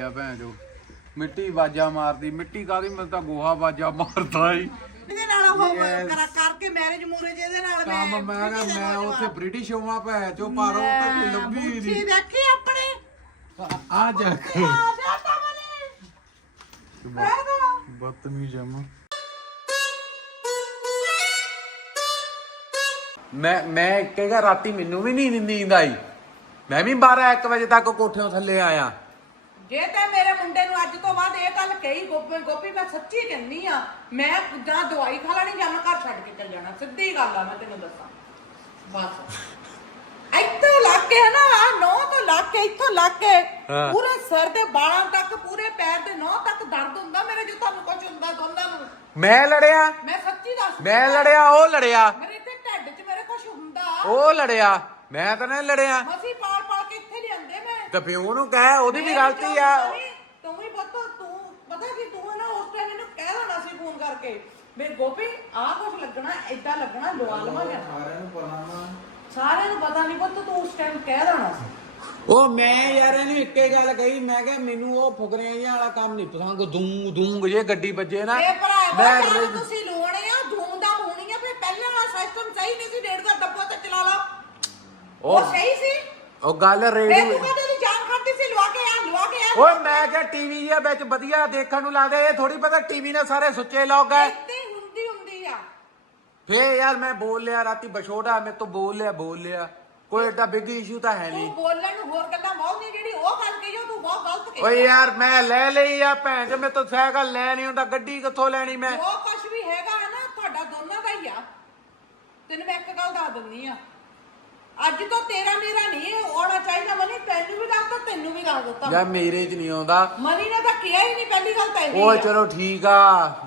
ਆ ਭੈਣ ਜੋ ਮਿੱਟੀ ਬਾਜਾ ਮਾਰਦੀ ਮਿੱਟੀ ਕਾਦੀ ਮੈਨੂੰ ਤਾਂ ਗੋਹਾ ਬਾਜਾ ਮਾਰਦਾ ਹੀ ਇਹਦੇ ਨਾਲ ਉਹ ਕਰਾ ਕਰਕੇ ਮੈਰਿਜ ਮੂਰੇਜ ਇਹਦੇ ਨਾਲ ਕੰਮ ਮੈਂ ਕਿਹਾ ਮੈਂ ਉੱਥੇ ਬ੍ਰਿਟਿਸ਼ ਹੋਵਾਂ ਭੈਣ ਚੋ ਪਰ ਉਹ ਤਾਂ ਕੋਈ ਹੀ ਮੁੱਠੀ ਨਹੀਂ। ਦੇਖੀ ਆਪਣੇ। ਆ ਜਾ। ਆ ਜਾ ਤਮਨੇ ਬੈਠੋ ਬਦਤਮੀਜ਼ ਜਮ ਮੈਂ। ਮੈਂ ਕਹੇਗਾ ਰਾਤੀ ਮੈਨੂੰ ਵੀ ਨਹੀਂ ਨੀਂਦ ਆਈ। ਮੈਂ ਵੀ 12 1 ਵਜੇ ਤੱਕ ਕੋਠਿਓਂ ਥੱਲੇ ਆਇਆ। ਜੇ ਤੇ ਮੇਰੇ ਮੁੰਡੇ ਨੂੰ ਅੱਜ ਤੋਂ ਬਾਅਦ ਇਹ ਗੱਲ ਕਹੀ ਗੋਪੀ ਗੋਪੀ ਮੈਂ ਸੱਚੀ ਕਹਿੰਨੀ ਆ ਮੈਂ ਜਾਂ ਦਵਾਈ ਖਾ ਲੈਣੀ ਜਾਂ ਮੈਂ ਘਰ ਛੱਡ ਕੇ ਚੱਲ ਜਾਣਾ ਸਿੱਧੀ ਗੱਲ ਆ ਮੈਂ ਤੈਨੂੰ ਦੱਸਾਂ। ਬਸ। ਇੱਥੋਂ ਲੱਗ ਕੇ ਨਾ ਆ ਨੌ ਤੋਂ ਲੱਗ ਕੇ ਇੱਥੋਂ ਲੱਗ ਕੇ ਹਾਂ। ਪੂਰੇ ਸਿਰ ਦੇ ਬਾਲਾਂ ਤੱਕ ਪੂਰੇ ਪੈਰ ਦੇ ਨੌ ਤੱਕ ਦਰਦ ਹੁੰਦਾ ਮੇਰੇ ਜੋ ਤੁਹਾਨੂੰ ਕੁਝ ਹੁੰਦਾ ਦੋਨਾਂ ਨੂੰ। ਮੈਂ ਲੜਿਆ। ਮੈਂ ਸੱਚੀ ਦੱਸ ਮੈਂ ਲੜਿਆ ਉਹ ਲੜਿਆ। ਮੇਰੇ ਤੇ ਢਿੱਡ 'ਚ ਮੇਰੇ ਕੁਝ ਹੁੰਦਾ। ਉਹ ਲੜਿਆ। ਮੈਂ ਤਾਂ ਨਹੀਂ ਲੜਿਆ। ਮਸੀ ਪਾਲ ਪਾਲ ਕੇ ਇੱਥੇ ਲਿਆਂਦੇ ਮੈਂ। ਤੇ ਪਿਓ ਨੂੰ ਕਹਿ ਉਹਦੀ ਵੀ ਗਲਤੀ ਆ। ਤੂੰ ਵੀ ਪਤਾ ਤੂੰ ਪਤਾ ਕਿ ਤੂੰ ਨਾ ਉਸ ਟਾਈਮ ਇਹਨੂੰ ਕਹਿ ਦੇਣਾ ਸੀ ਫੋਨ ਕਰਕੇ। ਮੇਰੇ ਗੋਪੀ ਆਹ ਕੁਝ ਲੱਗਣਾ ਏਦਾਂ ਲੱਗਣਾ ਲਵਾ ਲਵਾ ਜਾ ਸਾਰਿਆਂ ਨੂੰ ਪਤਾ ਨਾ। ਸਾਰਿਆਂ ਨੂੰ ਪਤਾ ਨਹੀਂ ਪੁੱਤ ਤੂੰ ਉਸ ਟਾਈਮ ਕਹਿ ਦੇਣਾ ਸੀ। ਉਹ ਮੈਂ ਯਾਰ ਇਹਨੂੰ ਇੱਕੇ ਗੱਲ ਕਹੀ ਮੈਂ ਕਿਹਾ ਮੈਨੂੰ ਉਹ ਫੁਕਰਿਆਂ ਜਿਹਾ ਵਾਲਾ ਕੰਮ ਨਹੀਂ ਪਸੰਦ ਦੂੰ ਦੂੰ ਜੇ ਗੱਡੀ ਵੱਜੇ ਨਾ। ਇਹ ਭਰਾ ਮੈਂ ਤੁਸੀਂ ਲੋਣੇ ਆ ਧੂਮ ਦਾ ਹੋਣੀ ਆ ਫਿਰ ਪਹਿਲਾਂ ਵਾਲਾ ਸਿਸਟਮ ਸਹੀ ਨਹੀਂ ਸੀ ਡੇਢ ਦਾ ਡੱਬਾ ਤੇ ਚਲਾ ਲਾ ਉਹ ਉਹ ਸਹੀ ਸੀ? ਉਹ ਗੱਲ ਫੇਰ ਰੇਡੀਓ ਤੂੰ ਕਹਦੇ ਦੀ ਜਾਨ ਖਾਦੀ ਸੀ ਲਵਾ ਕੇ ਆ ਲਵਾ ਕੇ ਆ। ਓਏ ਮੈਂ ਕਿਹਾ ਟੀਵੀ ਦੇ ਵਿੱਚ ਵਧੀਆ ਦੇਖਣ ਨੂੰ ਲੱਗਦਾ ਇਹ ਥੋੜੀ ਪਤਾ ਟੀਵੀ ਨੇ ਸਾਰੇ ਸੁੱਚੇ ਲੋਕ ਗਏ ਇੱਥੇ ਹੁੰਦੀ ਹੁੰਦੀ ਆ। ਫੇ ਯਾਰ ਮੈਂ ਬੋਲ ਲਿਆ ਰਾਤੀ ਬਛੋੜਾ ਮੈਂ ਤੋਂ ਬੋਲ ਲਿਆ ਬੋਲ ਲਿਆ। ਕੋਈ ਏਡਾ ਬਿਗ ਇਸ਼ੂ ਤਾਂ ਹੈ ਨਹੀਂ। ਤੂੰ ਬੋਲਣ ਨੂੰ ਹੋਰ ਗੱਲਾਂ ਬਹੁਤ ਨਹੀਂ ਜਿਹੜੀ ਉਹ ਗੱਲ ਕਹੀ ਉਹ ਤੂੰ ਬਹੁਤ ਗਲਤ ਕਹੀ ਓਏ ਯਾਰ ਮੈਂ ਲੈ ਲਈ ਆ ਭੈਣ ਚ ਮੈਂ ਤੋਂ ਸਾਈਕਲ ਲੈ ਨਹੀਂ ਹੁੰਦਾ ਗੱਡੀ ਕਿੱਥੋਂ ਲੈਣੀ ਮੈਂ? ਜੋ ਕੁਝ ਵੀ ਹੈਗਾ ਹੈ ਨਾ ਤੁਹਾਡਾ ਦੋਨਾਂ ਦਾ ਹੀ ਆ। ਤੈਨੂੰ ਮੈਂ ਇੱਕ ਗੱਲ ਦੱਸ ਦਿੰਨੀ ਆ ਅੱਜ ਤੋਂ ਤੇਰਾ ਮੇਰਾ ਨਹੀਂ ਆਉਣਾ ਚਾਹੀਦਾ ਮਨੀ ਤੈਨੂੰ ਵੀ ਦੱਸਦਾ ਤੈਨੂੰ ਵੀ ਦੱਸ ਦਿੱਤਾ। ਯਾਰ ਮੇਰੇ ਚ ਨਹੀਂ ਆਉਂਦਾ। ਮਨੀ ਨੇ ਤਾਂ ਕਿਹਾ ਹੀ ਨਹੀਂ ਪਹਿਲੀ ਗੱਲ ਤਾਂ ਇਹ ਓਏ ਚਲੋ ਠੀਕ ਆ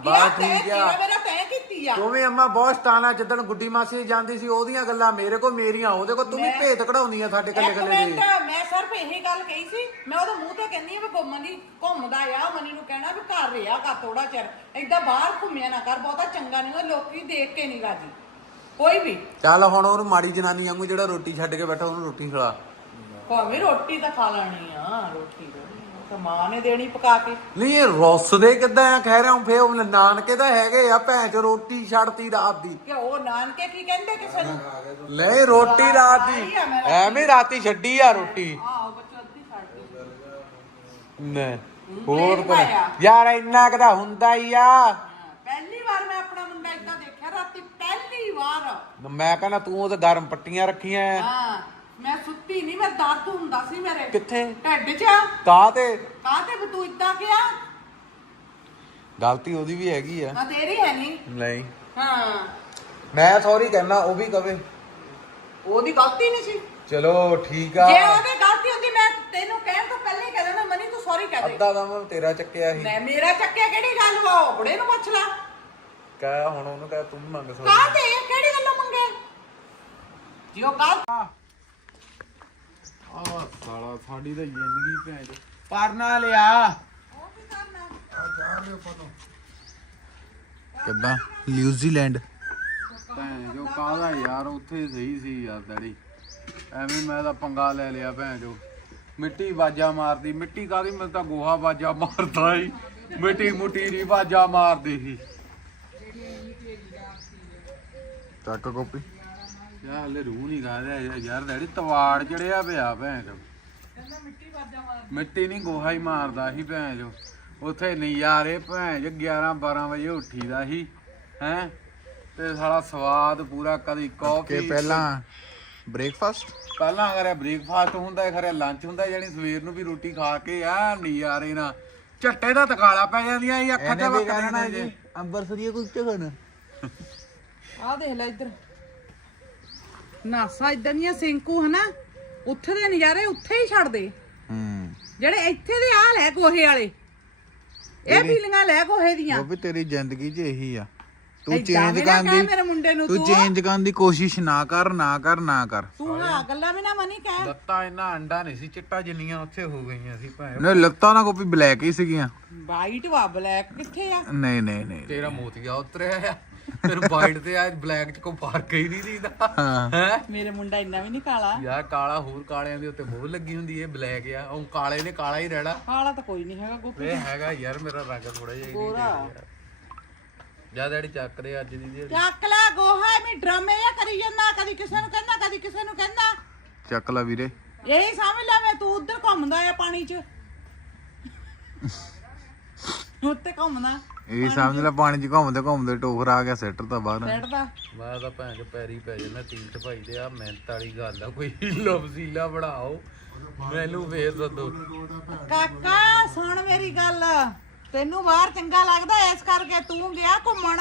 ਬਾਤ ਠੀਕ ਆ। ਮੇਰਾ ਤੈਅ ਕੀਤੀ ਆ। ਤੂੰ ਵੀ ਅੰਮਾ ਬਹੁਤ ਸਟਾਨਾ ਜਿੱਦਣ ਗੁੱਡੀ ਮਾਸੀ ਜਾਂਦੀ ਸੀ ਉਹਦੀਆਂ ਗੱਲਾਂ ਮੇਰੇ ਕੋਲ ਮੇਰੀਆਂ ਉਹਦੇ ਕੋਲ ਤੂੰ ਵੀ ਭੇਤ ਕਢਾਉਂਦੀ ਆ ਸਾਡੇ ਕੱਲੇ ਇੱਕ ਕੱਲੇ ਮਿੰਟ ਦੇ। ਮੈਂ ਸਿਰਫ ਇਹੀ ਗੱਲ ਕਹੀ ਸੀ ਮੈਂ ਉਹਦੇ ਮੂੰਹ ਤੇ ਕਹਿੰਦੀ ਆ ਵੀ ਗੋ- ਮਨੀ ਘੁੰਮਦਾ ਆ ਮਨੀ ਨੂੰ ਕਹਿਣਾ ਵੀ ਘਰ ਰਿਹਾ ਕਰ ਥੋੜਾ ਚਿਰ ਏਦਾਂ ਬਾਹਰ ਘੁੰਮਿਆ ਨਾ ਕਰ ਬਹੁਤਾ ਚੰਗਾ ਨਹੀਂ ਲੋਕੀ ਦੇਖ ਕੇ ਨਹੀਂ ਰਾਜੀ। ਕੋਈ ਵੀ। ਚੱਲ ਹੁਣ ਉਹਨੂੰ ਮਾੜੀ ਜਨਾਨੀ ਵਾਂਗੂ ਜਿਹੜਾ ਰੋਟੀ ਛੱਡ ਕੇ ਬੈਠਾ ਉਹਨੂੰ ਰੋਟੀ ਖਿਲਾ। ਭਾਵੇਂ ਰੋਟੀ ਤਾਂ ਖਾ ਲੈਣੀ ਆ ਰੋਟੀ ਤਾਂ ਉਹ ਤਾਂ ਮਾਂ ਨੇ ਦੇਣੀ ਪਕਾ ਕੇ। ਨਹੀਂ ਇਹ ਰੁੱਸਦੇ ਕਿੱਦਾਂ ਆ? ਕਹਿ ਰਿਹਾ ਫੇ ਉਹ ਨਾਨਕੇ ਤਾਂ ਹੈਗੇ ਆ ਭੈਣ ਚ ਰੋਟੀ ਛੱਡਤੀ ਰਾਤ ਦੀ। ਕਿ ਉਹ ਨਾਨਕੇ ਕੀ ਕਹਿੰਦੇ ਕਿਸੇ ਨੂੰ? ਲੈ ਰੋਟੀ ਰਾਤ ਦੀ। ਐਵੇਂ ਰਾਤੀ ਛੱਡੀ ਆ ਰੋਟੀ। ਆਹ ਬੱਚਾ ਅੱਧੀ ਛੱਡ ਦਿੱਤੀ ਨੇ ਹੋਰ। ਯਾਰ ਇੰਨਾ ਕਦਾ ਹੁੰਦਾ ਹੀ ਆ ਹਾਂ, ਪਹਿਲੀ ਵਾਰ ਮੈਂ ਆਪਣਾ ਮੁੰਡਾ ਇਦਾਂ ਦੇਖਿਆ ਰਾਤੀ ਪਹਿਲੀ ਵਾਰ ਮੈਂ ਕਹਿੰਦਾ ਤੂੰ ਉਹ ਤੇ ਗਰਮ ਪੱਟੀਆਂ ਰੱਖੀਆਂ ਐ। ਹਾਂ ਮੈਂ ਸੁੱਤੀ ਨਹੀਂ ਮੈਂ ਦਰਦ ਹੁੰਦਾ ਸੀ ਮੇਰੇ। ਕਿੱਥੇ? ਢਿੱਡ 'ਚ। ਕਾਹ ਤੇ? ਕਾਹਤੇ ਵੀ ਤੂੰ ਇਦਾਂ ਕਿਹਾ? ਗਲਤੀ ਉਹਦੀ ਵੀ ਹੈਗੀ ਆ। ਨਾ ਤੇਰੀ ਹੈ ਨਹੀਂ ਨਹੀਂ। ਹਾਂ। ਮੈਂ ਸੌਰੀ ਕਹਿਣਾ ਉਹ ਵੀ ਕਵੇ। ਉਹਦੀ ਗਲਤੀ ਨਹੀਂ ਸੀ। ਚਲੋ ਠੀਕ ਆ। ਜੇ ਉਹਦੀ ਗਲਤੀ ਹੁੰਦੀ ਮੈਂ ਤੈਨੂੰ ਕਹਿਣ ਤੋਂ ਪਹਿਲੇ ਹੀ ਕਹਿ ਦੇਣਾ ਮਨੀ ਤੂੰ ਸੌਰੀ ਕਹਿ ਦੇ। ਅੱਧਾ ਦਮ ਤੇਰਾ ਚੱਕਿਆ ਸੀ। ਮੈਂ ਮੇਰਾ ਚੱਕਿਆ ਕਿਹੜੀ ਗੱਲ ਵਾ? ਉਹ ਬੁੜੇ ਨੂੰ ਪੁੱਛ ਲਾ। ਕਹਿ ਹੁਣ ਉਹਨੂੰ ਕਹਿ ਤੂੰ ਵੀ ਮੰਗ ਸੌਰੀ ਕਾਹਤੇ ਕਿਹੜੀ ਗੱਲੋਂ ਮੰਗੇ? ਜੀ ਉਹ ਕੱਲ ਆ ਸਾਲਾ ਸਾਡੀ ਤਾਂ ਜ਼ਿੰਦਗੀ ਭੈਣ ਚ ਪਰਨਾ ਲਿਆ। ਉਹ ਕੀ ਕਰਨਾ? ਕਿੱਦਾਂ? ਨਿਊਜ਼ੀਲੈਂਡ। ਭੈਣ ਜੋ ਕਾਹਦਾ ਯਾਰ ਉੱਥੇ ਸਹੀ ਸੀ ਯਾਰ ਡੈਡੀ। ਐਵੇਂ ਮੈਂ ਤਾਂ ਪੰਗਾ ਲੈ ਲਿਆ ਭੈਣ ਜੋ ਮਿੱਟੀ ਬਾਜਾ ਮਾਰਦੀ ਮਿੱਟੀ ਕਾਦੀ ਮੈਨੂੰ ਤਾਂ ਗੋਹਾ ਬਾਜਾ ਮਾਰਦਾ ਹੀ ਮਿੱਟੀ ਮੁੱਟੀ ਦੀ ਬਾਜਾ ਮਾਰਦੀ ਸੀ। ਚੱਕ ਕਾਪੀ। ਯਾਰ ਹਲੇ ਰੂਹ ਨਹੀਂ ਗਾ ਰਿਹਾ ਯਾਰ ਡੈਡੀ ਤਵਾੜ ਚੜਿਆ ਪਿਆ ਭੈਣ ਚੋ ਮਿੱਟੀ ਵਾਜਾ ਮਾਰ ਮਿੱਟੀ ਨਹੀਂ ਗੋਹਾ ਹੀ ਮਾਰਦਾ ਸੀ ਭੈਣ ਜੋ ਉੱਥੇ ਨਜ਼ਾਰੇ ਭੈਣ ਚ 11 12 ਵਜੇ ਉੱਠੀਦਾ ਸੀ ਹੈ? ਤੇ ਸਾਲਾ ਸਵਾਦ ਪੂਰਾ ਕਦੀ ਕਾਫੀ ਕਿ ਪਹਿਲਾਂ ਬ੍ਰੇਕਫਾਸਟ ਪਹਿਲਾਂ ਅਗਰ ਬ੍ਰੇਕਫਾਸਟ ਹੁੰਦਾ ਹੈ ਖਰੇ ਲੰਚ ਹੁੰਦਾ ਜਾਨੀ ਸਵੇਰ ਨੂੰ ਵੀ ਰੋਟੀ ਖਾ ਕੇ ਆ ਨਜ਼ਾਰੇ ਨਾਲ। ਝੱਟੇ ਦਾ ਤਕਾਲਾ ਪੈ ਜਾਂਦੀਆਂ ਇਹ ਅੱਖਾਂ ਤੇ ਵਕਰੀਆਂ ਜੇ ਅੰਬਰਸਰੀਆ ਕੁਝ ਖਾਣਾ। ਆਹ ਦੇਖ ਲੈ ਇੱਧਰ। ਨਾਸਾ ਇਦਾਂ ਦੀਆਂ ਸਿੰਕੂ ਹਨਾ ਉੱਥੇ ਦੇ ਨਜ਼ਾਰੇ ਉੱਥੇ ਹੀ ਛੱਡ ਦੇ। ਹੂੰ। ਜਿਹੜੇ ਇੱਥੇ ਦੇ ਆ ਲੈ ਗੋਹੇ ਵਾਲੇ ਇਹ ਫੀਲਿੰਗਾਂ ਲੈ ਗੋਹੇ ਦੀਆਂ। ਉਹ ਵੀ ਤੇਰੀ ਜ਼ਿੰਦਗੀ 'ਚ ਇਹੀ ਆ। ਤੂੰ ਏਦਾਂ ਚੇਂਜ ਵੀ ਨਾ ਕਰਨ ਕਹਿ ਦੀ ਮੇਰੇ ਮੁੰਡੇ ਨੂੰ ਤੂੰ ਤੂੰ ਚੇਂਜ ਕਰਨ ਦੀ ਕੋਸ਼ਿਸ਼ ਨਾ ਕਰ ਨਾ ਕਰ ਨਾ ਕਰ। ਤੂੰ ਹਾਂ ਗੱਲਾਂ ਵੀ ਨਾ ਮਨੀ ਕਹਿ। ਲੱਤਾਂ ਇੰਨਾ ਅੰਡਾ ਨਹੀਂ ਸੀ ਚਿੱਟਾ ਜਿੰਨੀਆਂ ਉੱਥੇ ਹੋ ਗਈਆਂ ਸੀ ਲੱਤਾਂ ਨਾ ਕੋਈ ਬਲੈਕ ਹੀ ਸੀਗੀਆਂ। ਵਾਈਟ ਵਾ ਬਲੈਕ ਕਿੱਥੇ ਆ? ਨਹੀਂ ਨਹੀਂ ਨਹੀਂ। ਤੇਰਾ ਮੋਤੀਆ ਉਤਰਿਆ ਆ। ਤੈਨੂੰ ਵਾਈਟ ਤੇ ਆ ਬਲੈਕ ਚ ਕੋਈ ਫ਼ਰਕ ਹੀ ਨਹੀਂ ਦੀਦਾ। ਹਾਂ। ਹੈ? ਮੇਰੇ ਮੁੰਡਾ ਇੰਨਾ ਵੀ ਨਹੀਂ ਕਾਲਾ। ਯਾਰ ਕਾਲਾ ਹੋਰ ਕਾਲਿਆਂ ਦੇ ਉੱਤੇ ਬਹੁਤ ਲੱਗੀ ਹੁੰਦੀ ਇਹ ਬਲੈਕ ਆ। ਉਹ ਕਾਲੇ ਨੇ ਕਾਲਾ ਹੀ ਰਹਿਣਾ। ਕਾਲਾ ਤਾਂ ਕੋਈ ਨਹੀਂ ਹੈਗਾ ਗੋਪੀ ਇਹ ਹੈਗਾ ਯਾਰ ਮੇਰਾ ਰੰਗ ਥੋੜਾ ਜਿਹਾ ਹੀ ਨਹੀਂ ਗੋਰਾ। ਜ਼ਿਆਦਾ ਜਿਹੜੀ ਚੱਕ ਦੇ ਅੱਜ ਦੀ ਜਿਹੜੀ ਚੱਕ ਲੈ ਗੋਹਾ ਮੈਂ ਡਰਾਮੇ ਆ ਕਰੀ ਜਾਂਦਾ ਕਦੀ ਕਿਸੇ ਨੂੰ ਕਹਿੰਦਾ ਕਦੀ ਕਿਸੇ ਨੂੰ ਕਹਿੰਦਾ। ਚੱਕ ਲੈ ਵੀਰੇ। ਇਹੀ ਸਮਝ ਲੈ ਮੈਂ ਤੂੰ ਉੱਧਰ ਘੁੰਮਦਾ ਆ ਪਾਣੀ 'ਚ। ਉੱਤੇ ਘੁੰਮਦਾ। ਇਹ ਸਮਝ ਲੈ ਪਾਣੀ 'ਚ ਘੁੰਮਦੇ ਘੁੰਮਦੇ ਟੋਕਰਾ ਆ ਗਿਆ ਸੈਟਰ ਤਾਂ ਬਾਹਰ। ਬੈਠਦਾ ਮੈਂ ਤਾਂ ਭੈਣ ਚ ਪੈਰੀ ਪੈ ਜਾਂਦਾ ਤੀਰਥ ਭਾਈ ਦੇ ਆ ਮਿਹਨਤ ਵਾਲੀ ਗੱਲ ਆ ਕੋਈ ਲਫਜ਼ੀਲਾ ਬਣਾਓ। ਮੈਨੂੰ ਵੇਚ ਦੋ ਕਾਕਾ ਸੁਣ ਮੇਰੀ ਗੱਲ। ਤੈਨੂੰ ਬਾਹਰ ਚੰਗਾ ਲੱਗਦਾ ਇਸ ਕਰਕੇ ਤੂੰ ਗਿਆ ਘੁੰਮਣ।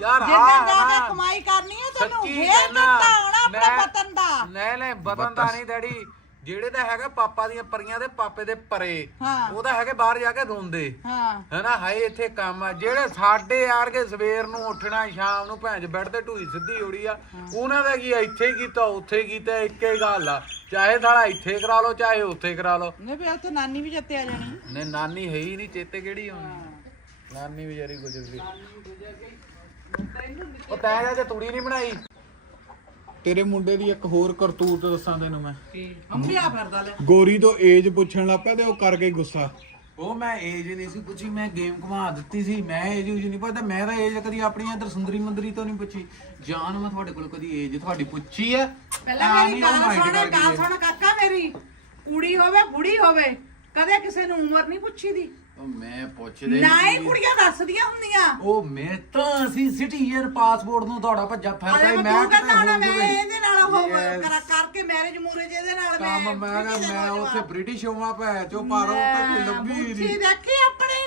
ਯਾਰ ਜਿੱਦਾਂ ਜਾ ਹਾਂ। ਕੇ ਕਮਾਈ ਕਰਨੀ ਹੈ ਤੈਨੂੰ ਸੱਚੀ ਫੇਰ ਕਹਿਣਾ, ਦਿੱਤਾ ਹੋਣਾ ਆਪਣੇ ਮੈਂ- ਵਤਨ ਦਾ। ਨਹੀਂ ਨਹੀਂ ਬਤਨ ਦਾ ਨਹੀਂ ਡੈਡੀ। ਜਿਹੜੇ ਤਾਂ ਹੈਗਾ ਪਾਪਾ ਦੀਆਂ ਪਰੀਆਂ ਦੇ ਪਾਪੇ ਦੇ ਪਰੇ ਹਾਂ। ਉਹ ਤਾਂ ਹੈਗੇ ਬਾਹਰ ਜਾ ਕੇ ਰੋਂਦੇ। ਹਾਂ। ਹੈਨਾ ਹਾਏ ਇੱਥੇ ਕੰਮ ਆ। ਜਿਹੜੇ ਸਾਡੇ ਯਾਰ ਕੇ ਸਵੇਰ ਨੂੰ ਉੱਠਣਾ ਸ਼ਾਮ ਨੂੰ ਭੈਣ ਚ ਬੈੱਡ ਤੇ ਢੂਈ ਸਿੱਧੀ ਉੜੀ ਆ ਉਹਨਾਂ ਦਾ ਕੀ ਆ? ਇੱਥੇ ਹੀ ਕੀਤਾ ਉੱਥੇ ਹੀ ਕੀਤਾ ਇੱਕੇ ਗੱਲ ਆ। ਚਾਹੇ ਸਾਲਾ ਇੱਥੇ ਕਰਾ ਲਓ ਚਾਹੇ ਉੱਥੇ ਕਰਾ ਲਓ। ਨੇ ਵੀ ਉੱਥੇ ਨਾਨੀ ਵੀ ਜੱਤੇ ਆ ਜਾਣੀ। ਨੇ ਨਾਨੀ ਹੈ ਹੀ ਨਹੀਂ ਚੇਤੇ ਕਿਹੜੀ ਹੋਣੀ ਨਾਨੀ ਵਿਚਾਰੀ ਗੁਜ਼ਰ ਗਈ। ਉਹ ਤੈਂ ਜਾ ਤੇ ਤੂੜੀ ਨਹੀਂ ਬਣਾਈ? ਤੇਰੇ ਮੁੰਡੇ ਦੀ ਇੱਕ ਹੋਰ ਕਰਤੂਤ ਦੱਸਾਂ ਤੈਨੂੰ ਮੈਂ। ਅੰਬਿਆ ਫਿਰਦਾ ਲੈ। ਗੋਰੀ ਤੋਂ ਏਜ ਪੁੱਛਣ ਲੱਗ ਪਿਆ ਤੇ ਉਹ ਕਰ ਗਈ ਗੁੱਸਾ। ਉਹ ਮੈਂ ਏਜ ਨਹੀਂ ਸੀ ਪੁੱਛੀ ਮੈਂ ਗੇਮ ਘੁਮਾ ਦਿੱਤੀ ਸੀ। ਮੈਂ ਏਜ ਯੂਜ ਨਹੀਂ ਪੁੱਛਦਾ ਮੈਂ ਤਾਂ ਏਜ ਕਦੀ ਆਪਣੀ ਇਧਰ ਸੁੰਦਰੀ ਮੰਦਰੀ ਤੋਂ ਨਹੀਂ ਪੁੱਛੀ। ਜਾਨ ਮੈਂ ਤੁਹਾਡੇ ਕੋਲ ਕਦੀ ਏਜ ਤੁਹਾਡੀ ਪੁੱਛੀ ਆ? ਪਹਿਲਾਂ ਮੇਰੀ ਗੱਲ ਸੁਣ ਗੱਲ ਸੁਣ ਕਾਕਾ ਮੇਰੀ। ਕੁੜੀ ਹੋਵੇ ਬੁੜੀ ਹੋਵੇ ਕਦੇ ਕਿਸੇ ਨੂੰ ਉਮਰ ਨਹੀਂ ਪੁੱਛੀ ਦੀ ਮੈਂ ਪੁੱਛਦੇ ਨਾ ਹੀ ਕੁੜੀਆਂ ਦੱਸਦੀਆਂ ਹੁੰਦੀਆਂ। ਉਹ ਮੈਂ ਤਾਂ ਅਸੀਂ ਸਿਟੀਜ਼ਨ ਪਾਸਪੋਰਟ ਨੂੰ ਦੌੜਾ ਭੱਜਾ ਸੀ, ਮੈਂ ਮੈਂ ਤੂੰ ਕਹਿੰਦਾ ਹੋਣਾ ਮੈਂ ਕਿਤੇ। ਇਹਦੇ ਨਾਲ Yes. ਕਰਾ ਕਰਕੇ ਮੈਰਿਜ ਮੂਰੇਜ ਇਹਦੇ ਨਾਲ ਕੰਮ ਮੈਂ ਮੈਂ ਕਿਹਾ ਕਿਤੇ ਮੈਂ। ਉੱਥੇ ਬ੍ਰਿਟਿਸ਼ ਹੋਵਾਂ ਭੈ ਚੋ ਪਰ ਉਹ ਤਾਂ ਲੱਭੀ ਮੁੱਠੀ ਨਹੀਂ ਦੇਖੀ ਆਪਣੇ।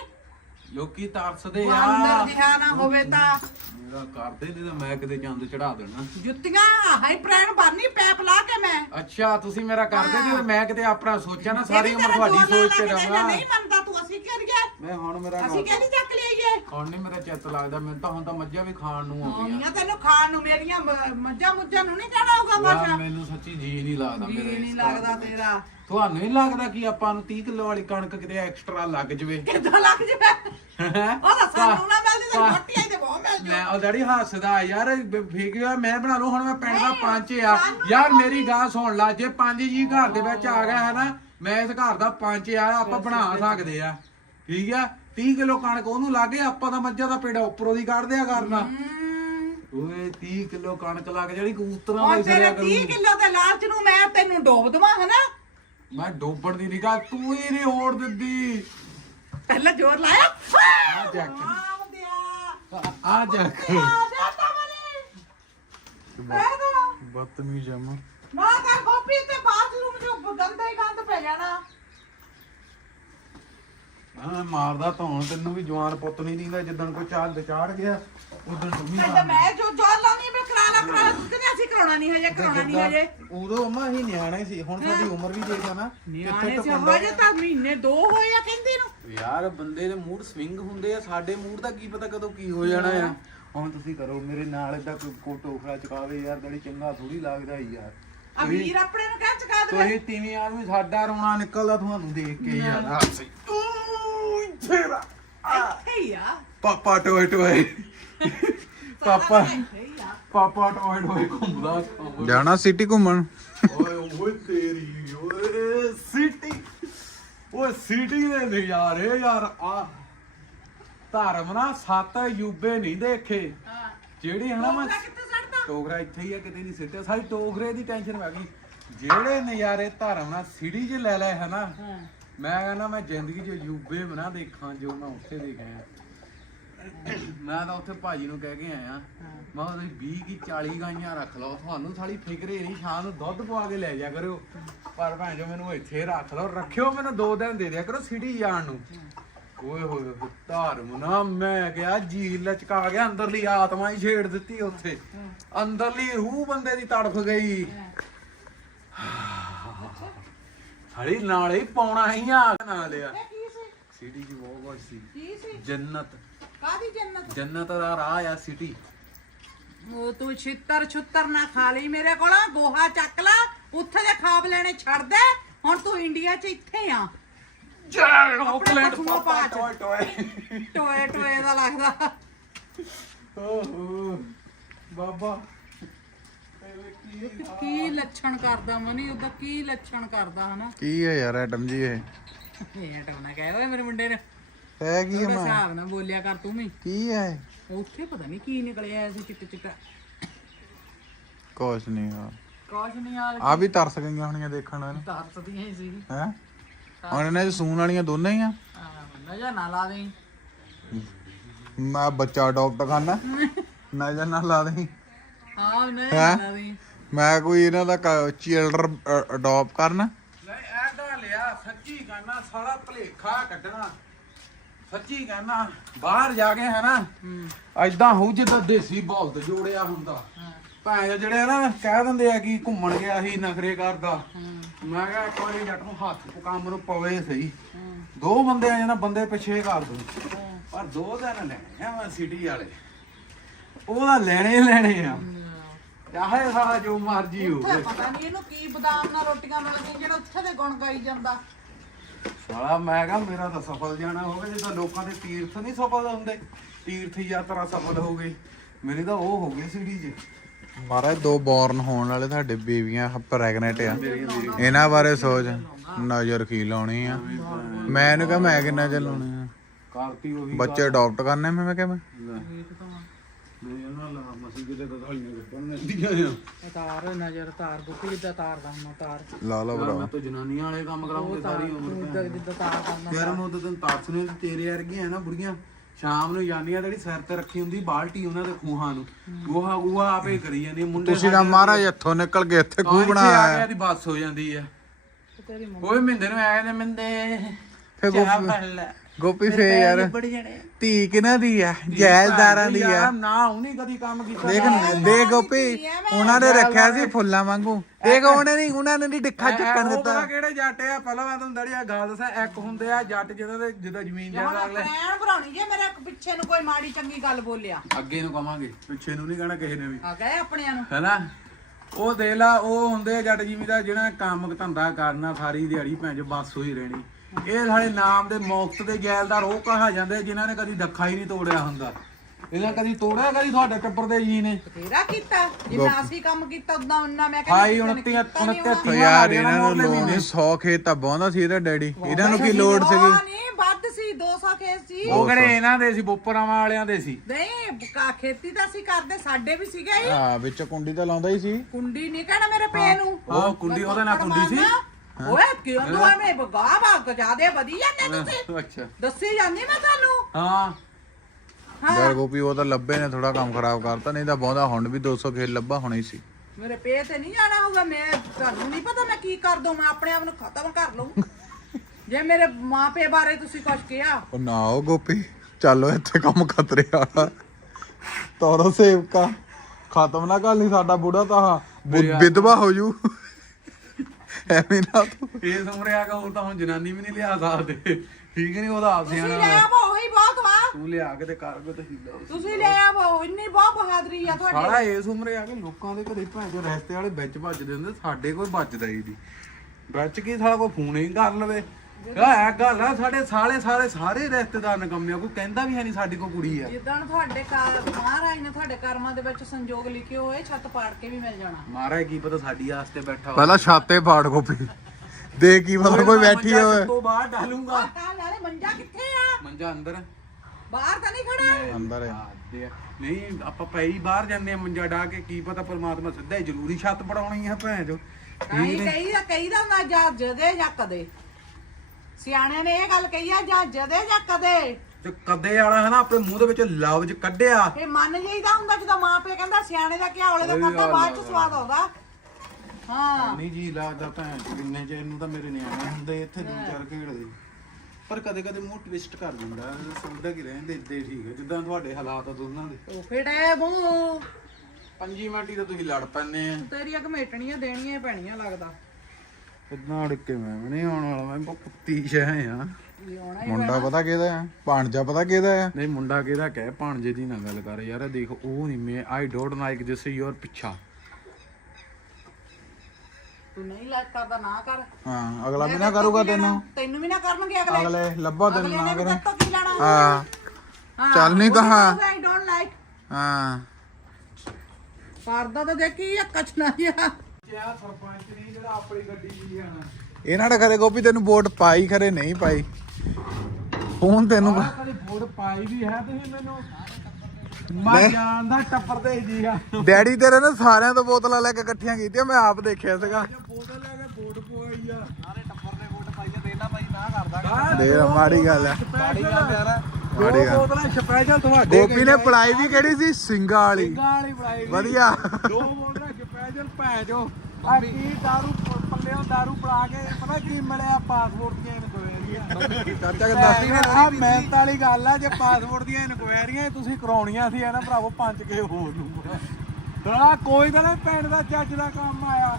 ਲੋਕੀ ਤਰਸਦੇ ਆ। ਅੰਦਰ ਜਿਹਾ ਨਾ ਹੋਵੇ ਤਾਂ। ਮੇਰਾ ਕਰਦੇ ਨਹੀਂ ਤਾਂ ਮੈਂ ਕਿਤੇ ਚੰਦ ਚੜਾ ਦੇਣਾ। ਜੁੱਤੀਆਂ ਹਾਈ ਪ੍ਰੈਨ ਬਾਨੀ ਪੈਪ ਲਾ ਕੇ ਮੈਂ। ਅੱਛਾ ਤੁਸੀਂ ਮੇਰਾ ਕਰਦੇ ਨਹੀਂ ਮੈਂ ਕਿਤੇ ਆਪਣਾ ਸੋਚਿਆ ਨਾ ਸਾਰੀ ਉਮਰ ਤੁਹਾਡੀ ਸੋਚ ਤੇ ਰਵਾਂ। ਨਹੀਂ ਮੰਨਦਾ ਤੂੰ ਅਸੀਂ ਕੀ ਕਰੀਏ ਮੈਂ ਹੁਣ ਮੇਰਾ ਅਸੀਂ ਕਿਹੜੀ ਚੱਕ ਲਈਏ? ਹੁਣ ਨਹੀਂ ਮੇਰਾ ਚਿੱਤ ਲੱਗਦਾ ਮੈਨੂੰ ਤਾਂ ਹੁਣ ਤਾਂ ਮੱਝਾਂ ਵੀ ਖਾਣ ਨੂੰ ਆਉਂਦੀਆਂ। ਆਉਣੀਆਂ ਤੈਨੂੰ ਖਾਣ ਨੂੰ ਮੇਰੀਆਂ ਮ- ਮੱਝਾਂ ਮੁੱਝਾਂ ਨੂੰ ਨਹੀਂ ਜਾਣਾ ਹੋਗਾ ਯਾਰ ਬਸ ਮੈਨੂੰ ਸੱਚੀ ਜੀ ਨਹੀਂ ਲੱਗਦਾ ਜੀ ਮੇਰੇ ਨਹੀਂ ਇਸ ਲੱਗਦਾ ਘਰ ਤੇਰਾ। ਤੁਹਾਨੂੰ ਨਹੀਂ ਲੱਗਦਾ ਕਿ ਆਪਾਂ ਨੂੰ 30 ਕਿਲੋ ਵਾਲੀ ਕਣਕ ਕਿਤੇ ਐਕਸਟਰਾ ਲੱਗ ਜਵੇ? ਕਿੱਦਾਂ ਲੱਗ ਜਵੇ? ਹੈਂ? ਉਹ ਤਾਂ ਸਾਨੂੰ ਨਾ ਮਿਲਦੀ ਤੇ ਤਾਂ- ਰੋਟੀ ਆਈ ਤੇ ਬਹੁਤ ਮਿਲ ਮੈਂ ਜਾ ਉਹ ਡੈਡੀ ਹੱਸਦਾ ਯਾਰ ਗਿਆ ਮੈਂ ਬਣਾ ਲੂ ਹੁਣ ਮੈਂ ਪਿੰਡ ਦਾ ਪੰਜ ਆ। ਯਾਰ ਮੇਰੀ ਗੱਲ ਸੁਣ ਲੈ ਜੇ ਪੰਜ ਜੀ ਘਰ ਦੇ ਵਿੱਚ ਆ ਗਿਆ ਹੈ ਨਾ ਮੈਂ ਇਸ ਘਰ ਦਾ ਪੰਜ ਆ ਆਪਾਂ ਬਣਾ ਸਕਦੇ ਆ। ਠੀਕ ਆ? 30 ਕਿਲੋ ਕਣਕ ਉਹਨੂੰ ਲਾਗੇ ਆਪਾਂ ਤਾਂ ਮੱਝਾਂ ਦਾ ਪੇੜਾ ਉੱਪਰੋਂ ਦੀ ਕੱਢ ਦਿਆ ਕਰਨਾ। ਓਏ 30 ਕਿਲੋ ਕਣਕ ਲੱਗ ਜਿਹੜੀ ਕਬੂਤਰਾਂ ਦਾ ਹੁਣ ਹੀ ਤੇਰੇ ਸਰਿਆ 30 ਕਰੂ ਕਿਲੋ ਦੇ ਲਾਲਚ ਨੂੰ ਮੈਂ ਤੈਨੂੰ ਡੋਬ ਦਵਾਂ ਹਨਾ? ਮੈਂ ਡੋਬਣ ਦੀ ਨਿਗਾਹ ਤੂੰ ਹੀ ਨਹੀਂ ਹੋੜ ਦਿੰਦੀ। ਪਹਿਲਾਂ ਜ਼ੋਰ ਲਾਇਆ। ਆ ਆ ਦਿਆ ਆ। ਆ ਜਾ ਤਮਰੇ ਮੈਂ ਤਾਂ ਬਦਤਮੀਜ਼ ਜਮਾ ਨਾ ਕਰ ਗੋਪੀ ਤੇ ਬਾਥਰੂਮ ਚ ਗੰਦਾ ਹੀ ਗੰਦ ਪੈ ਜਾਣਾ। ਮੈਂ ਮਾਰਦਾ ਧੌਣ ਤੈਨੂੰ ਵੀ ਜਵਾਨ ਪੁੱਤ ਨਹੀਂ ਦਿੰਦਾ ਜਿੱਦਣ ਕੋਈ ਚਾਲ ਚਾੜ ਗਿਆ ਉਦੋਂ ਤੂੰ ਵੀ ਮੈਂ ਜੋ ਜੋਰ ਲਾਉਣੀ ਮੈਂ ਕਰਾ ਲਾ ਕਰਾ ਲਾ ਤੂੰ ਕਹਿੰਦੇ ਅਸੀਂ ਕਰਾਉਣਾ ਨਹੀਂ ਹਜੇ ਕਰਾਉਣਾ ਨਹੀਂ ਹਜੇ। ਉਦੋਂ ਅਮਾ ਹੀ ਨਿਆਣੇ ਸੀ ਹੁਣ ਸਾਡੀ ਉਮਰ ਵੀ ਦੇਖ ਆ ਨਾ ਨਿਆਣੇ ਸੇ ਹਜੇ ਤਾਂ ਮਹੀਨੇ ਦੋ ਹੋਏ ਆ ਕਹਿੰਦੀ ਨੂੰ। ਯਾਰ ਬੰਦੇ ਦੇ ਮੂਡ ਸਵਿੰਗ ਹੁੰਦੇ ਆ ਸਾਡੇ ਮੂਡ ਦਾ ਕੀ ਪਤਾ ਕਦੋਂ ਕੀ ਹੋ ਜਾਣਾ ਆ। ਹੁਣ ਤੁਸੀਂ ਕਰੋ ਮੇਰੇ ਨਾਲ ਏਦਾਂ ਕੋਈ ਕੋ ਟੋਕਰਾ ਚਕਾਵੇ ਯਾਰ ਦੜੀ ਚੰਗਾ ਥੋੜੀ ਲੱਗਦਾ ਈ ਯਾਰ। ਆ ਵੀਰ ਆਪਣੇ ਨੂੰ ਕਹਿ ਚਕਾ ਦੇਵੇ ਤੁਸੀਂ ਤੀਵੀਂ ਆਦਮੀ ਸਾਡਾ ਰੋਣਾ ਨਿਕਲਦਾ ਤੁਹਾਨੂੰ ਦੇਖ ਕੇ ਯਾਰ। ਇੱਥੇ ਆ ਪਾਪਾ ਟੋਏ ਟੋਏ ਪਾਪਾ ਪਾਪਾ ਟੋਏ ਟੋਏ ਘੁੰਮਦਾ। ਜਾਣਾ ਸਿਟੀ ਘੁੰਮਣ ਓਏ ਓਏ ਤੇਰੀ ਓਏ ਸਿਟੀ ਓਏ ਸਿਟੀ ਦੇ ਨਜ਼ਾਰੇ ਯਾਰ ਆ ਧਰਮ ਨਾ ਸੱਤ ਯੂਬੇ ਨਹੀਂ ਦੇਖੇ। ਹਾਂ। ਜਿਹੜੀ ਹਨਾ ਮੈਂ ਟੋਗਰਾ ਇੱਥੇ ਹੀ ਆ ਕਿਤੇ ਨਹੀਂ ਸਿੱਟਿਆ। ਸਾਰੀ ਟੋਗਰੇ ਦੀ ਟੈਨਸ਼ਨ ਪੈ ਗਈ। ਜਿਹੜੇ ਨਜ਼ਾਰੇ ਧਰਮ ਨਾਲ ਸਿਟੀ 'ਚ ਲੈ ਲੈ ਹਨਾ ਹਾਂ। ਮੈਂ ਕਹਿੰਦਾ ਮੈਂ ਜ਼ਿੰਦਗੀ 'ਚ ਅਜੂਬੇ ਬਣਾ ਦੇਖਾਂ ਜੋ ਮੈਂ ਉੱਥੇ ਦੇਖਿਆ ਮੈਂ ਤਾਂ ਉੱਥੇ ਭਾਜੀ ਨੂੰ ਕਹਿ ਕੇ ਆਇਆ, ਮੈਂ ਕਿਹਾ ਤੁਸੀਂ 20 ਕੀ 40 ਗਾਈਆਂ ਰੱਖ ਲਓ, ਤੁਹਾਨੂੰ ਸਾਲੀ ਫਿਕਰੇ ਨਹੀਂ, ਸ਼ਾਮ ਨੂੰ ਦੁੱਧ ਪਵਾ ਕੇ ਲੈ ਜਾ ਕਰਿਓ। ਪਰ ਭੈਣ ਜੋ ਮੈਨੂੰ ਇੱਥੇ ਰੱਖ ਲਓ, ਰੱਖਿਓ, ਮੈਨੂੰ ਦੋ ਦਿਨ ਦੇ ਦਿਆ ਕਰੋ ਸਿਟੀ ਜਾਣ ਨੂੰ। ਓਏ ਹੋਏ ਹੋਏ ਮੈਂ ਗਿਆ ਜੀ ਲਚਕਾ ਗਿਆ ਅੰਦਰਲੀ ਆਤਮਾ ਹੀ ਛੇੜ ਦਿੱਤੀ ਉੱਥੇ। ਅੰਦਰਲੀ ਰੂਹ ਬੰਦੇ ਦੀ ਤੜਫ ਗਈ। ਹੜੀ ਨਾਲੇ ਹੀ ਪਾਉਣਾ ਹੀ ਆ। ਨਾ ਲਿਆ। ਇਹ ਕੀ ਸੀ? ਸਿਟੀ ਜੀ ਬਹੁਤ ਕੁਛ ਸੀ। ਕੀ ਸੀ? ਜੰਨਤ। ਕਾਦੀ ਜੰਨਤ? ਜੰਨਤ ਦਾ ਰਾਹ ਆ ਸਿਟੀ ਉਹ ਤੂੰ ਛਿੱਤਰ ਛੁੱਤਰ ਨਾ ਖਾ ਲਈ ਮੇਰੇ ਕੋਲ ਗੋਹਾ ਚੱਕ ਲਾ ਉੱਥੇ ਦੇ ਖਾਬ ਲੈਣੇ ਛੱਡ ਦੇ ਹੁਣ ਤੂੰ ਇੰਡੀਆ 'ਚ ਇੱਥੇ ਆ। ਜੈ ਪਸ਼ੂਆਂ ਚ। ਟੋਏ ਟੋਏ। ਟੋਏ ਟੋਏ ਦਾ ਲੱਗਦਾ। ਓਹੋ। ਬਾਬਾ ਕੀ ਲੱਛਣ ਕਰਦਾ ਮਨੀ ਉਹਦਾ ਕੀ ਲੱਛਣ ਕਰਦਾ ਹਨਾ? ਕੀ ਹੈ ਯਾਰ ਐਟਮ ਜੀ ਇਹ? ਇਹ ਟਵਨਾ ਕਹਿ ਓਏ ਮੇਰੇ ਮੁੰਡੇ ਨੇ। ਹੈ ਕੀ ਹੈ ਉਹਦੇ ਮੈਂ? ਹਿਸਾਬ ਨਾਲ ਬੋਲਿਆ ਕਰ ਤੂੰ ਵੀ। ਕੀ ਹੈ ਉੱਥੇ ਪਤਾ ਨਹੀਂ ਕੀ ਨਿਕਲਿਆ ਸੀ ਚਿੱਟਾ ਚਿੱਟਾ। ਕੁਛ ਨਹੀਂ ਆ ਕੁਛ ਨਹੀਂ ਆ ਆ ਵੀ ਤਰਸ ਗਈਆਂ ਹੋਣੀਆਂ ਦੇਖਣ ਨੂੰ ਤਰਸਦੀਆਂ ਹੀ ਸੀ। ਹੈ? ਹੁਣ ਇਹਨਾਂ ਚ ਸੂਣ ਵਾਲੀਆਂ ਦੋਨੇ ਹੀ ਆ? ਨਜ਼ਰ ਨਾ ਲਾ ਦੇ ਮੈਂ ਬੱਚਾ ਅਡਾਪਟ ਕਰਨਾ ਨਜ਼ਰ ਨਾ ਲਾ ਦੇ ਹਾਂ ਨਜ਼ਰ ਹੈਂ? ਨਾ ਲਾ ਦੇ ਮੈਂ ਕੋਈ ਇਹਨਾਂ ਦਾ ਚਿਲਡਰ ਅਡਾਪਟ ਕਰਨਾ। ਨਹੀਂ ਐਡਾ ਲਿਆ, ਸੱਚੀ ਕਹਿਣਾ ਸਾਰਾ ਭਲੇਖਾ ਕੱਢਣਾ। ਸੱਚੀ ਕਹਿਣਾ ਬਾਹਰ ਜਾ ਕੇ ਹੈ ਨਾ ਐਦਾਂ ਹੋਊ ਜਿੱਦਾਂ ਦੇਸੀ ਬਲਦ ਜੋੜਿਆ ਹੁੰਦਾ। ਹਾਂ ਜਿਹੜੇ ਆ ਨਾ, ਕਹਿ ਦਿੰਦੇ ਆ ਕਿ ਘੁੰਮਣ ਗਿਆ ਸੀ ਨਖਰੇ ਕਰਦਾ। ਮੈਂ ਕਿਹਾ ਇੱਕ ਵਾਰੀ ਜੱਟ ਨੂੰ ਹੱਥ ਕੰਮ ਨੂੰ ਪਵੇ ਸਹੀ। ਦੋ ਬੰਦੇ ਆ ਜਿਹਨਾਂ ਬੰਦੇ ਪਿੱਛੇ ਕਰ ਦੋ। ਪਰ ਦੋ ਦਿਨ ਲੈਣੇ ਆ ਮੈਂ ਸਿਟੀ ਵਾਲੇ। ਉਹਦਾ ਲੈਣੇ ਲੈਣੇ ਆ। ਚਾਹੇ ਸਾਰਾ ਜੋ ਮਰਜ਼ੀ ਉੱਥੇ ਹੋਵੇ। ਪਤਾ ਨਹੀਂ ਇਹਨੂੰ ਕੀ ਬਦਾਮ ਨਾਲ ਰੋਟੀਆਂ ਮਿਲਦੀਆਂ ਜਿਹੜਾ ਉੱਥੇ ਦੇ ਗੁਣ ਗਾਈ ਜਾਂਦਾ। ਸਾਲਾ ਮੈਂ ਕਿਹਾ ਮੇਰਾ ਤਾਂ ਸਫਲ ਜਾਣਾ ਹੋਵੇ ਜਿੱਦਾਂ ਲੋਕਾਂ ਦੇ ਤੀਰਥ ਨਹੀਂ ਸਫਲ ਹੁੰਦੇ। ਤੀਰਥ ਯਾਤਰਾ ਸਫਲ ਹੋ ਗਈ। ਮੇਰੀ ਤਾਂ ਉਹ ਹੋ ਗਈ ਸਿਟੀ 'ਚ ਮਹਾਰਾਜ ਦੋ ਬੌਰਨ ਹੋਣ ਵਾਲੇ ਤੁਹਾਡੇ ਬੇਬੀਆਂ ਪ੍ਰੈਗਨੈਂਟ ਆ। ਇਹਨਾਂ ਬਾਰੇ ਸੋਚ। ਨਜ਼ਰ ਕੀ ਲਾਉਣੀ ਆ। ਮੈਂ ਇਹਨੂੰ ਕਿਹਾ ਮੈਂ ਕਿੰਨਾ ਚਿਰ ਲਾਉਣੀ ਆ? ਕਰਤੀ ਉਹੀ ਬੱਚੇ ਅਡਾਪਟ ਕਰਨੇ ਮੈਂ ਮੈਂ ਕਿਹਾ ਮੈਂ। ਨਹੀਂ ਉਹਨਾਂ ਲਾ ਮਸੀ ਕਿਤੇ ਤਾਂ ਦੀਆਂ ਆ। ਤਾਰ ਨਜ਼ਰ ਤਾਰ ਬੁੱਕੀ ਜਿੱਦਾਂ ਤਾਰ ਦਾ ਹੁੰਦਾ ਤਾਰ। ਲਾ ਲਾ ਯਾਰ ਭਰਾ ਮੈਂ ਤਾਂ ਜਨਾਨੀਆਂ ਵਾਲੇ ਕੰਮ ਕਰਾਉਂਗੇ ਸਾਰੀ ਉਮਰ ਜਿੱਦਾਂ ਜਿੱਦਾਂ ਤਾਰ ਦਾ ਹੁੰਦਾ ਯਾਰ ਨੂੰ ਤਾਂ ਤੈਨੂੰ ਤਰਸ ਨੇ ਤੇ ਤੇਰੇ ਵਰਗੀਆਂ ਨਾ ਬੁੜੀਆਂ ਸ਼ਾਮ ਨੂੰ ਜਾਂਦੀਆਂ ਜਿਹੜੀ ਸਿਰ ਤੇ ਰੱਖੀ ਹੁੰਦੀ ਬਾਲਟੀ ਉਹਨਾਂ ਦੇ ਖੂਹਾਂ ਨੂੰ। ਗੋਹਾ ਗੂਹਾ ਆਪੇ ਕਰੀ ਜਾਂਦੀ ਮੁੰਡੇ ਤੁਸੀਂ ਨਾ ਮਹਾਰਾਜ ਇੱਥੋਂ ਨਿਕਲ ਕੇ ਇੱਥੇ ਖੂਹ ਆ ਬਣਾਇਆ ਗਿਆ ਦੀ ਬੱਸ ਹੋ ਜਾਂਦੀ ਆ। ਤੇ ਤੇਰੀ ਓਏ ਮਿੰਦੇ ਨੂੰ ਆਏ ਨੇ ਮਿੰਦੇ। ਫੇ ਚਾਹ ਲੈ। ਗੋਪੀ ਫੇ ਯਾਰ ਧੀ ਕਿਹਨਾਂ ਦੀ ਆ? ਜੈਲਦਾਰਾਂ ਦੀ ਆ। ਨਾ ਉਹਨੇ ਕਦੀ ਕੰਮ ਕੀਤਾ। ਦੇਖ ਦੇ ਗੋਪੀ ਉਹਨਾਂ ਨੇ ਰੱਖਿਆ ਸੀ ਫੁੱਲਾਂ ਵਾਂਗੂ। ਦੇਖ ਉਹਨੇ ਨਹੀਂ ਉਹਨਾਂ ਨੇ ਨਹੀਂ ਡਿੱਖਾ ਚੁੱਕਣ ਦਿੱਤਾ। ਕਿਹੜੇ ਜੱਟ ਆ ਪਹਿਲਾਂ ਮੈਂ ਤੁਹਾਨੂੰ ਦੜੀਆ ਗੱਲ ਦੱਸਾਂ ਇੱਕ ਹੁੰਦੇ ਆ ਜੱਟ ਜਿਹਨਾਂ ਦੇ ਜਿੱਦਾਂ ਜ਼ਮੀਨ ਜਾਇਦਾਦ ਅਗਲੇ ਪ੍ਰੈਣ ਭਰਾਉਣੀ ਜੇ ਮੇਰੇ ਪਿੱਛੇ ਨੂੰ ਕੋਈ ਮਾੜੀ ਚੰਗੀ ਗੱਲ ਬੋਲਿਆ। ਅੱਗੇ ਨੂੰ ਕਵਾਂਗੇ ਪਿੱਛੇ ਨੂੰ ਨਹੀਂ ਕਹਿਣਾ ਕਿਸੇ ਨੇ ਵੀ। ਆ ਗਏ ਆਪਣਿਆਂ ਨੂੰ। ਹੈਨਾ? ਉਹ ਦੇ ਲਾ ਉਹ ਹੁੰਦੇ ਜੱਟ ਜਿਮੀਦਾਰ ਜਿਹੜਾ ਕੰਮ ਧੰਦਾ ਕਰਨਾ ਸਾਰੀ ਦਿਹਾੜੀ ਭੈਣ ਚ ਬੱਸ ਹੋਈ ਰਹਿਣੀ। ਇਹ ਸਾਲੇ ਨਾਮ ਦੇ ਮੁਕਤ ਦੇ ਜੈਲਦਾਰ ਉਹ ਕਹਾ ਜਾਂਦੇ ਜਿਨ੍ਹਾਂ ਨੇ ਕਦੀ ਦੱਖਾ ਹੀ ਨਹੀਂ ਤੋੜਿਆ ਹੁੰਦਾ। ਇਹਨਾਂ ਕਦੀ ਤੋੜਿਆ ਕਦੀ ਤੁਹਾਡੇ ਟੱਬਰ ਦੇ ਜੀ ਨੇ। ਤੇਰਾ ਕੀਤਾ। ਜਿੰਨਾ ਅਸੀਂ ਕੰਮ ਕੀਤਾ ਉਦਾਂ ਉਹਨਾਂ ਮੈਂ ਕਹਿੰਦੀ ਹਾਈ ਕਿਸੇ ਨੇ 29 ਕੀਤਾ ਨੀ 29 ਹੋਣਾ। ਓ ਯਾਰ ਇਹਨਾਂ ਨੂੰ ਲੋੜ ਨਹੀਂ 100 ਖੇਤ ਤਾਂ ਸੀ ਇਹਦਾ ਡੈਡੀ। ਇਹਨਾਂ ਨੂੰ ਕੀ ਲੋੜ ਸੀਗੀ? ਉਹ ਨਹੀਂ ਵੱਧ ਸੀ 200 ਖੇਤ ਸੀ। ਉਹ ਕਿਹੜੇ ਇਹਨਾਂ ਦੇ ਸੀ ਬੋਪਰਾਵਾਂ ਵਾਲਿਆਂ ਦੇ ਸੀ। ਨਹੀਂ ਕਾ ਖੇਤੀ ਤਾਂ ਅਸੀਂ ਕਰਦੇ ਸਾਡੇ ਵੀ ਸੀਗੇ। ਹੀ। ਹਾਂ ਵਿੱਚ ਕੁੰਡੀ ਤਾਂ ਲਾਉਂਦਾ ਹੀ ਸੀ। ਕੁੰਡੀ ਨਹੀਂ ਕਹਿਣਾ ਮੇਰੇ ਪੇ ਨੂੰ। ਉਹ ਕੁੰਡੀ ਉਹਦੇ ਨਾਲ ਕੁੰਡੀ ਸੀ। ਓਏ ਕਿਉਂ ਤੂੰ ਐਵੇਂ ਬਗਾ ਭਾਗ ਜਾਦੇ ਵਧੀ ਜਾਂਦੇ ਤੁਸੀਂ? ਅੱਛਾ। ਦੱਸੀ ਜਾਂਦੀ ਮੈਂ ਤੁਹਾਨੂੰ? ਹਾਂ। ਯਾਰ ਗੋਪੀ ਉਹ ਤਾਂ ਲੱਭੇ ਨੇ ਥੋੜਾ ਕੰਮ ਖਰਾਬ ਕਰਤਾ ਨਹੀਂ ਤਾਂ ਬਹੁੰਦਾ ਹੁਣ ਵੀ 200 ਖੇਤ ਲੱਭਾ ਹੋਣਾ ਹੀ ਸੀ। ਮੇਰੇ ਪੇ ਤੇ ਨਹੀਂ ਜਾਣਾ ਹੋਊਗਾ ਮੈਂ ਤੁਹਾਨੂੰ ਨਹੀਂ ਪਤਾ ਮੈਂ ਕੀ ਕਰ ਦੂੰ ਮੈਂ ਆਪਣੇ ਆਪ ਨੂੰ ਖਤਮ ਕਰ ਲਊਂ। ਜੇ ਮੇਰੇ ਮਾਪੇ ਬਾਰੇ ਤੁਸੀਂ ਕੁਝ ਕਿਹਾ। ਉਹ ਨਾ ਉਹ ਗੋਪੀ ਚੱਲੋ ਇੱਥੇ ਕੰਮ ਖਤਰੇ ਵਾਲਾ। ਤੋਰਾ ਸੇਵਕਾ ਖਤਮ ਨਾ ਕਰ ਲਈ ਸਾਡਾ ਬੁੜਾ ਤਾਂ ਵਿਧਵਾ ਹੋ ਜੂ। ਐਵੇਂ ਨਾ ਤੂੰ। ਇਹ ਉਮਰੇ ਆ ਕੇ ਹੋਰ ਤਾਂ ਹੁਣ ਜਨਾਨੀ ਵੀ ਨਹੀਂ ਲਿਆ ਸਕਦੇ। ਠੀਕ ਨਹੀਂ ਉਹਦਾ ਆਪ ਤੁਸੀਂ ਸਿਆਣਾ ਲੈ ਆਵੋ ਉਹੀ ਬਹੁਤ ਵਾ। ਤੂੰ ਲਿਆ ਕੇ ਤੇ ਕਰ ਕੋ ਤੇ ਹੀਲਾ ਤੁਸੀਂ ਲੈ ਆਵੋ ਇੰਨੀ ਬਹੁਤ ਬਹਾਦਰੀ ਆ ਤੁਹਾਡੀ। ਸਾਲਾ ਇਸ ਉਮਰੇ ਆ ਕੇ ਲੋਕਾਂ ਦੇ ਘਰੇ ਭੈਣ ਚੋ ਰਸਤੇ ਵਾਲੇ ਵਿੱਚ ਭੱਜਦੇ ਹੁੰਦੇ ਸਾਡੇ ਕੋਈ ਬਚਦਾ ਹੀ ਨਹੀਂ। ਵਿੱਚ ਕੀ ਸਾਲਾ ਕੋਈ ਫੋਨ ਹੀ ਕਰ ਲਵੇ ਆ ਇਹ ਗੱਲ ਆ ਸਾਡੇ ਸਾਲੇ ਸਾਰੇ ਸਾਰੇ ਰਿਸ਼ਤੇਦਾਰ ਨਕਮਿਆ ਕੋਈ ਕਹਿੰਦਾ ਵੀ ਹੈ ਨਹੀਂ ਸਾਡੀ ਕੋਈ ਕੁੜੀ ਆ। ਜਿੱਦਣ ਤੁਹਾਡੇ ਘਰ ਮਹਾਰਾਜ ਨੇ ਤੁਹਾਡੇ ਕਰਮਾਂ ਦੇ ਵਿੱਚ ਸੰਜੋਗ ਲਿਖੇ ਹੋਏ ਛੱਤ ਪਾੜ ਕੇ ਵੀ ਮਿਲ ਜਾਣਾ। ਮਹਾਰਾਜ ਕੀ ਪਤਾ ਸਾਡੀ ਆਸਤੇ ਬੈਠਾ ਹੋਵੇ। ਪਹਿਲਾਂ ਛਾਤੇ ਪਾੜ ਗੋਪੀ। ਦੇ ਕੀ ਪਤਾ ਕੋਈ ਬੈਠੀ ਹੋਵੇ। ਤੋਂ ਬਾਹਰ ਡਾਲੂੰਗਾ। ਕਾਹ ਨਾਲੇ ਮੰਜਾ ਕਿੱਥੇ ਆ? ਮੰਜਾ ਅੰਦਰ। ਬਾਹਰ ਤਾਂ ਨਹੀਂ ਖੜਾ? ਅੰਦਰ ਆ। ਨਹੀਂ ਆਪਾਂ ਪਈ ਬਾਹਰ ਜਾਂਦੇ ਆ ਮੰਜਾ ਡਾ ਕੇ ਕੀ ਪਤਾ ਪਰਮਾਤਮਾ ਸਿੱਧਾ ਹੀ ਜ਼ਰੂਰੀ ਛੱਤ ਪੜਾਉਣੀ ਆ ਭੈਣ ਚੋ। ਕਈ ਕਈ ਦਾ ਕਈ ਦਾ ਹੁੰਦਾ ਜਾਂ ਜਦੇ ਜਾਂ ਕਦੇ। ਸਿਆਣਿਆਂ ਨੇ ਇਹ ਗੱਲ ਕਹੀ ਆ ਜਾਂ ਜਦੇ ਜਾਂ ਕਦੇ? ਤੇ ਕਦੇ ਵਾਲਾ ਹੈ ਨਾ ਆਪਣੇ ਮੂੰਹ ਦੇ ਵਿੱਚ ਲਫ਼ਜ਼ ਕੱਢਿਆ। ਇਹ ਮੰਨ ਜਾਈਦਾ ਹੁੰਦਾ ਜਦੋਂ ਮਾਂ ਪਿਓ ਕਹਿੰਦਾ ਸਿਆਣੇ ਦਾ ਘਿਆ ਵਾਲੇ ਦਾ ਖਾਦਾ ਬਾਅਦ ਚ ਸਵਾਦ ਆਉਂਦਾ। ਹਾਂ। ਨਹੀਂ ਜੀ ਲੱਗਦਾ ਭੈਣ ਚੋ ਕਿੰਨੇ ਚ ਇਹਨੂੰ ਤਾਂ ਮੇਰੇ ਨਿਆਣੇ ਹੁੰਦੇ ਇੱਥੇ ਦੋ ਚਾਰ ਖੇਡਦੇ ਪਰ ਕਦੇ ਕਦੇ ਮੂੰਹ ਟਵਿਸਟ ਕਰ ਦਿੰਦਾ ਸੋਚਦਾ ਕਿ ਰਹਿੰਦੇ ਇੱਦੇ ਠੀਕ ਹੈ ਜਿੱਦਾਂ ਤੁਹਾਡੇ ਹਾਲਾਤ ਆ ਦੋਨਾਂ ਦੇ। ਉਹ ਫੇੜੇ ਮੂੰਹ। ਪੰਜੀ ਮਿੰਟੀ ਤਾਂ ਤੁਸੀਂ ਲੜ ਪੈਂਦੇ ਆ। ਤੇਰੀਆਂ ਕਮੇਟਣੀਆਂ ਦੇਣੀਆਂ ਹੀ ਪੈਣੀਆਂ ਲੱਗਦਾ। ਕਿੰਨਾ ਅੜ ਕੇ ਮੈਂ ਵੀ ਨਹੀਂ ਆਉਣ ਵਾਲਾ ਮੈਂ ਬਹੁਤ ਕੁੱਤੀ ਸ਼ਹਿ ਆ। ਮੁੰਡਾ ਪਤਾ ਕਿਹਦਾ ਆ? ਭਾਣਜਾ ਪਤਾ ਕਿਹਦਾ ਆ? ਨਹੀਂ ਮੁੰਡਾ ਕਿਹਦਾ ਕਹਿ ਭਾਣਜੇ ਦੀ ਨਾ ਗੱਲ ਕਰ ਯਾਰ ਇਹ ਦੇਖ ਉਹ ਨਹੀਂ ਮੈਂ ਆਈ ਡੋਨਟ ਲਾਈਕ ਦਿਸ ਯੋਰ ਪਿੱਛਾ। ਤੂੰ ਨਹੀਂ ਲਾਇਕ ਕਰਦਾ ਨਾ ਕਰ। ਹਾਂ ਅਗਲਾ ਵੀ ਨਾ ਕਰੂਗਾ ਤੈਨੂੰ। ਤੈਨੂੰ ਵੀ ਨਾ ਕਰਨਗੇ ਅਗਲੇ। ਅਗਲੇ ਲੱਭਾ ਤੈਨੂੰ ਅਗਲੇ ਨਾ ਨੇ ਵੀ ਕਰੇ। ਤੇਤੋਂ ਕੀ ਲੈਣਾ। ਹਾਂ। ਚੱਲ ਨਹੀਂ ਕਹਾ ਆਈ ਡੋਨਟ ਲਾਈਕ ਹਾਂ। ਕਰਦਾ ਤਾਂ ਦੇਖੀ ਆ ਕਚਨਾ ਜਿਹਾ ਕਿਹਾ ਸਰਪੰਚ ਨਹੀਂ ਜਿਹੜਾ ਆਪਣੀ ਗੱਡੀ ਦੀ ਆਣਾ ਇਹਨਾਂ ਨੇ ਖਰੇ ਗੋਪੀ ਤੈਨੂੰ ਵੋਟ ਪਾਈ ਖਰੇ ਨਹੀਂ ਪਾਈ। ਫੋਨ ਤੈਨੂੰ ਕਦੀ ਵੋਟ ਪਾਈ ਵੀ ਹੈ ਤੁਸੀਂ ਮੈਨੂੰ ਮੈਂ ਜਾਣਦਾ ਟੱਪਰ ਤੇ ਜੀ ਆ। ਡੈਡੀ ਤੇਰੇ ਨੇ ਸਾਰਿਆਂ ਤੋਂ ਬੋਤਲਾਂ ਲੈ ਕੇ ਇਕੱਠੀਆਂ ਕੀਤੀਆਂ ਮੈਂ ਆਪ ਦੇਖਿਆ ਸੀਗਾ। ਬੋਤਲ ਲੈ ਕੇ ਵੋਟ ਪਵਾਈ ਆ। ਸਾਰੇ ਟੱਪਰ ਨੇ ਵੋਟ ਪਾਈ ਆ ਦੇਣਾ ਭਾਈ ਨਾ ਕਰਦਾ ਦੇ ਮਾੜੀ ਗੱਲ ਹੈ ਮਾੜੀ ਗੱਲ ਯਾਰ ਮਾੜੀ ਗੱਲ। ਬੋਤਲਾਂ ਸਪੈਸ਼ਲ ਤੁਹਾਡੇ ਗੋਪੀ ਨੇ ਪੜਾਈ ਵੀ ਕਿਹੜੀ ਸੀ? ਸਿੰਘਾਂ ਵਾਲੀ। ਗਾਲੀ ਵਧੀਆ। ਦੋ ਬੋਤਲਾਂ ਸਪੈਸ਼ਲ ਭੈ ਜੋ ਆ ਕੀ ਦਾਰੂ ਪੱਲਿਓਂ ਦਾਰੂ ਪੜਾ ਕੇ ਪਤਾ ਕੀ ਮਿਲਿਆ ਪਾਸਪੋਰਟ ਦੀਆਂ ਇਨਕੁਆਇਰੀਆਂ? ਚਾਚਾ ਕਹਿੰਦਾ ਆ ਮਿਹਨਤ ਵਾਲੀ ਗੱਲ ਆ ਜੇ ਪਾਸਪੋਰਟ ਦੀਆਂ ਇਨਕੁਆਇਰੀਆਂ ਤੁਸੀਂ ਕਰਾਉਣੀਆਂ ਸੀ ਨਾ ਭਰਾਵੋ ਪੰਜ ਕੇ ਹੋਰ ਨੂੰ ਹਾਂ ਕੋਈ ਤਾਂ ਨਾ ਪਿੰਡ ਦਾ ਚੱਜ ਦਾ ਕੰਮ ਆਇਆ।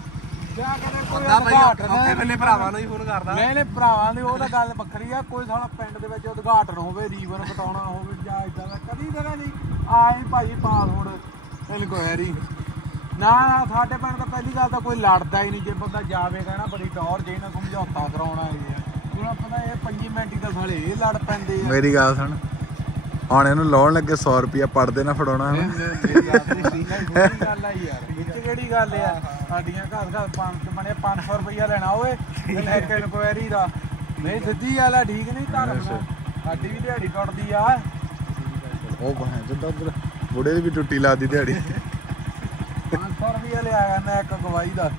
ਜਾਂ ਕਦੇ ਕੋਈ ਉਦਘਾਟਨ ਵੇਲੇ ਭਰਾਵਾਂ ਨੂੰ ਹੀ ਫੋਨ ਕਰਦਾ। ਨਹੀਂ ਨਹੀਂ ਭਰਾਵਾਂ ਦੀ ਉਹ ਤਾਂ ਗੱਲ ਵੱਖਰੀ ਆ ਕੋਈ ਪਿੰਡ ਦੇ ਵਿੱਚ ਉਦਘਾਟਨ ਹੋਵੇ ਰੀਵਨ ਕਟਾਉਣਾ ਹੋਵੇ ਜਾਂ ਇਦਾਂ ਦਾ ਕਦੀ ਤਰ੍ਹਾਂ ਨਹੀਂ। ਆਏ ਭਾਈ ਪਾਸਪੋਰਟ ਇਨਕੁਆਇਰੀ। ਨਾ ਨਾ ਸਾਡੇ ਪਿੰਡ ਤਾਂ ਪਹਿਲੀ ਗੱਲ ਤਾਂ ਕੋਈ ਲੜਦਾ ਹੀ ਨਹੀਂ। ਜੇ ਬੰਦਾ ਜਾਵੇ ਕਹਿਣਾ ਬੜੀ ਟੌਰ ਜੇ ਨਾ ਸਮਝੌਤਾ ਕਰਾਉਣਾ ਹੈ। ਹੁਣ ਪਤਾ ਇਹ 5 ਮਿੰਟ ਹੀ ਤਾਂ ਸਾਲੇ ਇਹ ਲੜ ਪੈਂਦੇ ਆ। ਮੇਰੀ ਗੱਲ ਸੁਣ। ਹੁਣ ਇਹਨੂੰ ਲਾਉਣ ਲੱਗੇ 100 ਰੁਪਿਆ ਪੜਦੇ ਨਾ ਫੜਾਉਣਾ। ਮੇਰੀ ਗੱਲ ਆ ਯਾਰ। ਵਿੱਚ ਕਿਹੜੀ ਗੱਲ ਆ? ਸਾਡੀਆਂ ਘਰ ਘਰ 500 ਬਣੇ 500 ਰੁਪਈਆ ਲੈਣਾ ਓਏ ਇੱਕ ਇਨਕੁਆਇਰੀ ਦਾ। ਨਹੀਂ ਸਿੱਧੀ ਗੱਲ ਆ ਠੀਕ ਨਹੀਂ ਧਰਮ ਸਾਡੀ ਵੀ ਦਿਹਾੜੀ ਟੁੱਟਦੀ ਆ। ਉਹ ਬਹਾਂ ਜਿੱਦਾਂ ਬੁੜੇ ਦੀ ਵੀ ਟੁੱਟੀ ਲਾਦੀ ਦਿਹਾੜੀ। 500 ਰੁਪਈਆ ਲਿਆ ਕਰਨਾ ਇੱਕ ਗਵਾਹੀ ਦਾ